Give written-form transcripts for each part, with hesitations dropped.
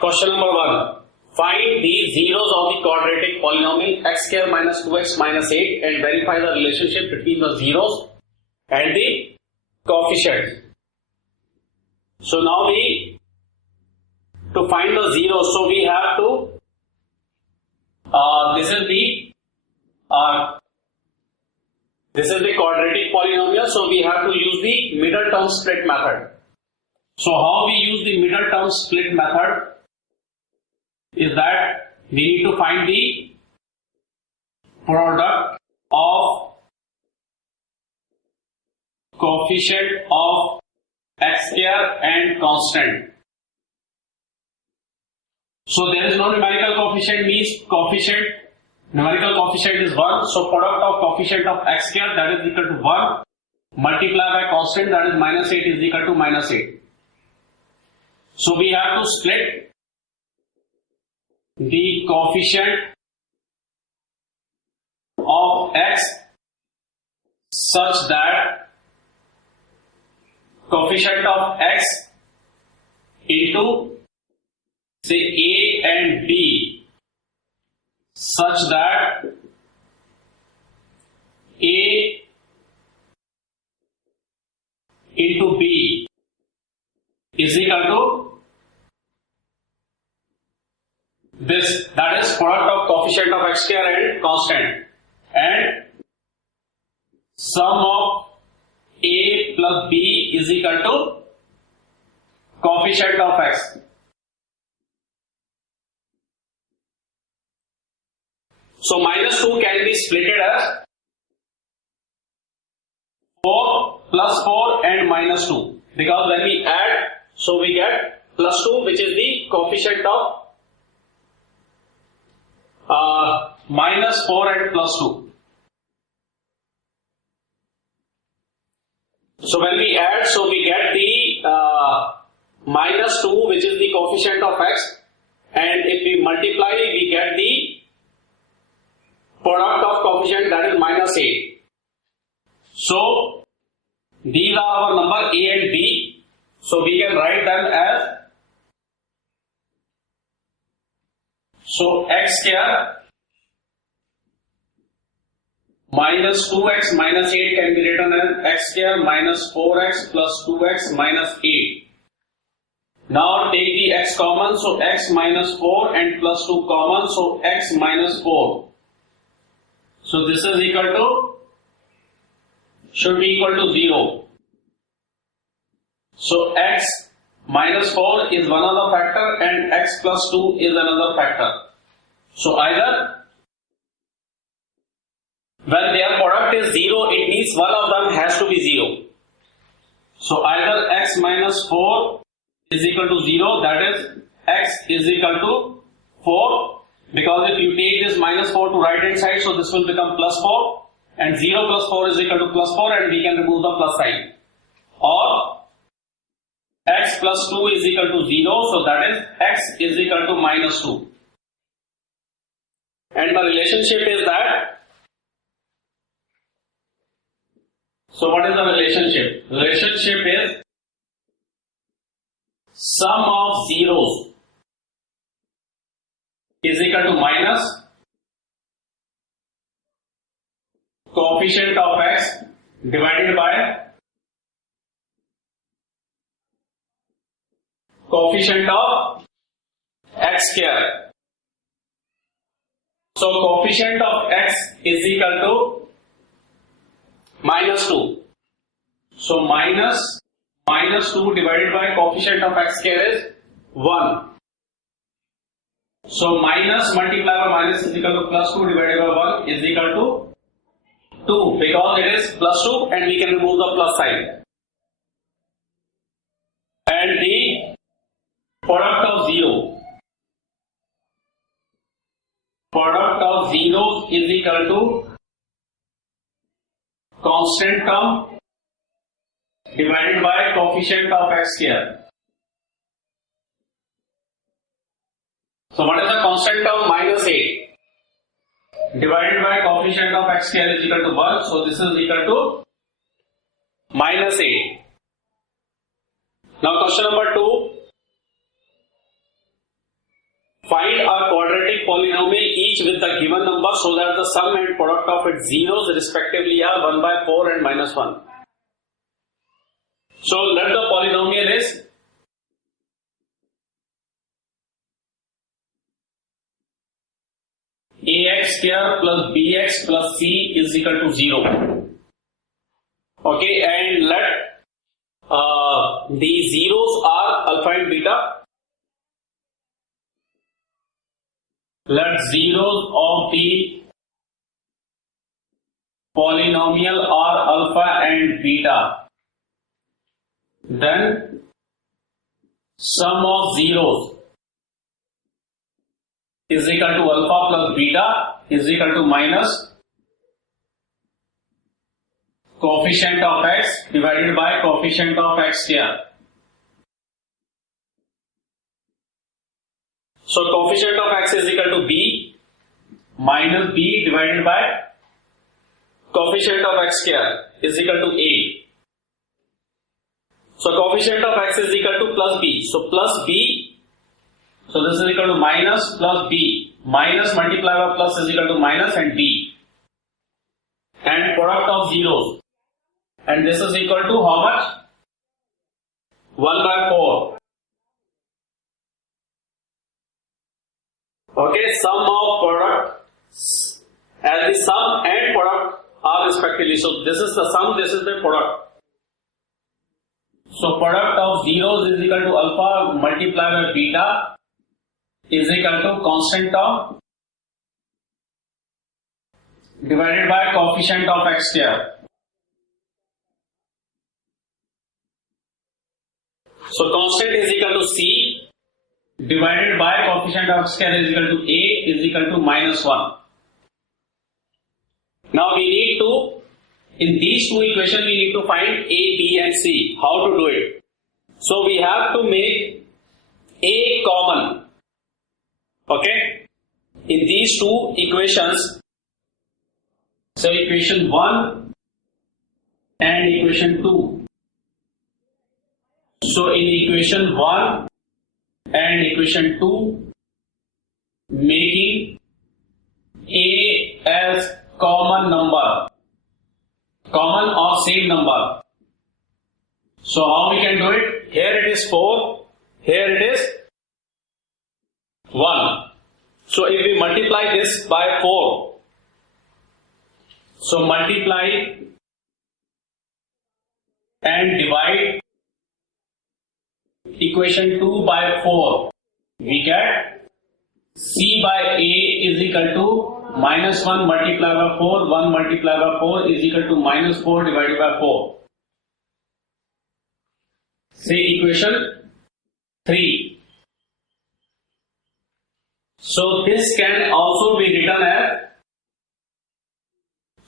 Question number 1. Find the zeros of the quadratic polynomial x square minus 2x minus 8 and verify the relationship between the zeros and the coefficient. So now to find the zeros, so we have to, this is the quadratic polynomial, so we have to use the middle term split method. So how we use the middle term split method is that we need to find the product of coefficient of x square and constant. So there is no numerical coefficient, means numerical coefficient is 1. So product of coefficient of x square, that is equal to 1, multiply by constant, that is minus 8, is equal to minus 8. So we have to split the coefficient of x such that coefficient of x into say a and b such that a into b is equal to this, that is product of coefficient of x square and constant, and sum of a plus b is equal to coefficient of x. So minus 2 can be splitted as 4 plus 4 and minus 2, because when we add, so we get plus 2, which is the coefficient of minus 4 and plus 2. So when we add, so we get the minus 2, which is the coefficient of x, and if we multiply, we get the product of coefficient, that is minus 8. So these are our number a and b, so we can write them as, so x square minus 2x minus 8 can be written as x square minus 4x plus 2x minus 8. Now take the x common, so x minus 4 and plus 2 common, so x minus 4. So this is equal to, should be equal to 0. So x minus 4 is one other factor and x plus 2 is another factor. So either when their product is 0, it means one of them has to be 0. So either x minus 4 is equal to 0, that is x is equal to 4, because if you take this minus 4 to right hand side, so this will become plus 4, and 0 plus 4 is equal to plus 4, and we can remove the plus sign. Or x plus 2 is equal to 0, so that is x is equal to minus 2. And the relationship is that, so what is the relationship? Relationship is sum of zeros is equal to minus coefficient of x divided by coefficient of x square. So coefficient of x is equal to minus 2. So minus 2 divided by coefficient of x square is 1. So minus multiplied by minus is equal to plus 2 divided by 1 is equal to 2, because it is plus 2 and we can remove the plus sign. And the product of zeros is equal to constant term divided by coefficient of x square. So what is the constant term? Minus 8 divided by coefficient of x square is equal to 1. So this is equal to minus 8. Now question number 2. Find a quadratic polynomial each with the given number so that the sum and product of its zeros respectively are 1 by 4 and minus 1. So let the polynomial is ax square plus bx plus c is equal to 0. Okay, and let the zeros are alpha and beta. Let zeros of the polynomial are alpha and beta. Then sum of zeros is equal to alpha plus beta is equal to minus coefficient of x divided by coefficient of x square. So coefficient of x is equal to b minus b divided by coefficient of x square is equal to a. So coefficient of x is equal to plus b. So plus b, so this is equal to minus plus b. Minus multiplied by plus is equal to minus and b. And product of zeros. And this is equal to how much? 1 by 4. Okay, sum of product as the sum and product are respectively. So this is the sum, this is the product. So product of zeros is equal to alpha multiplied by beta is equal to constant of divided by coefficient of x square. So constant is equal to c divided by coefficient of x square is equal to a is equal to minus 1. Now we need to, in these two equations we need to find a, b and c. How to do it? So we have to make a common. Okay? In these two equations, so equation 1 and equation 2. So in equation 1 and equation 2, making a as common number, common or same number. So how we can do it? Here it is 4, here it is 1. So if we multiply this by 4, so multiply and divide equation 2 by 4, we get c by a is equal to minus 1 multiplied by 4, 1 multiplied by 4 is equal to minus 4 divided by 4. Say equation 3. So this can also be written as,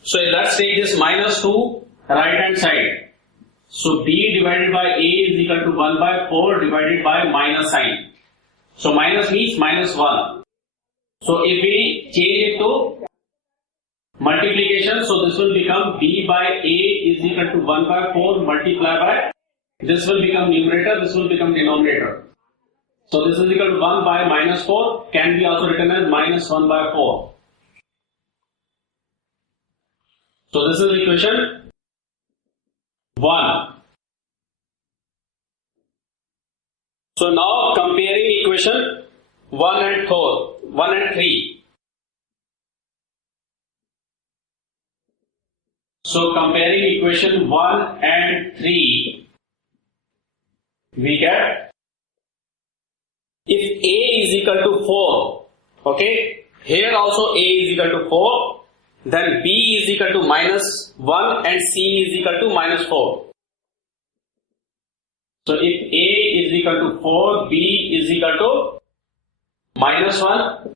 so let's take this minus 2 right hand side. So b divided by a is equal to 1 by 4 divided by minus sign. So minus means minus 1. So if we change it to multiplication, so this will become b by a is equal to 1 by 4 multiplied by, this will become numerator, this will become denominator. So this is equal to 1 by minus 4, can be also written as minus 1 by 4. So this is equation 1. So now comparing equation 1 and 3. So comparing equation 1 and 3, we get, if a is equal to 4, okay, here also a is equal to 4, then b is equal to minus 1 and c is equal to minus 4. So if a is equal to 4, b is equal to minus 1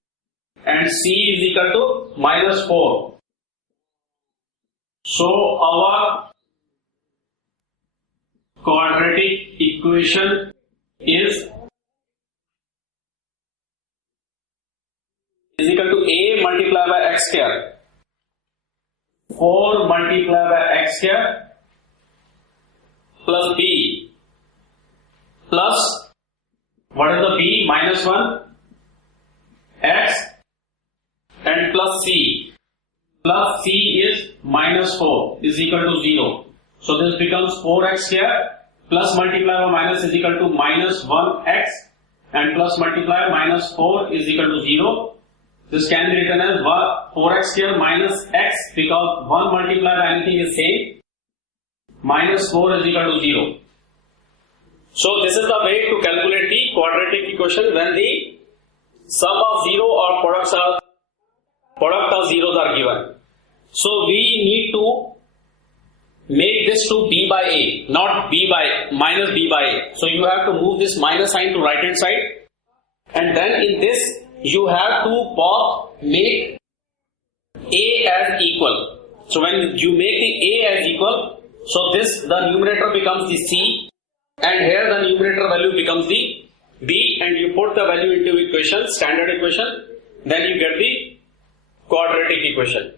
and c is equal to minus 4. So our quadratic equation is equal to a multiplied by x square, 4 multiplied by x square plus b plus, what is the b? Minus 1 plus C. Plus C is minus 4 is equal to 0. So this becomes 4x square plus multiplier minus is equal to minus 1x and plus multiplier minus 4 is equal to 0. This can be written as 4x square minus x because 1 multiplier anything is same. Minus 4 is equal to 0. So this is the way to calculate the quadratic equation when the sum of 0 or product of zeros are given. So we need to make this to b by a, not b by minus b by a. So you have to move this minus sign to right hand side, and then in this you have to make a as equal. So when you make the a as equal, so this the numerator becomes the c, and here the numerator value becomes the b, and you put the value into equation, standard equation, then you get the quadratic equation.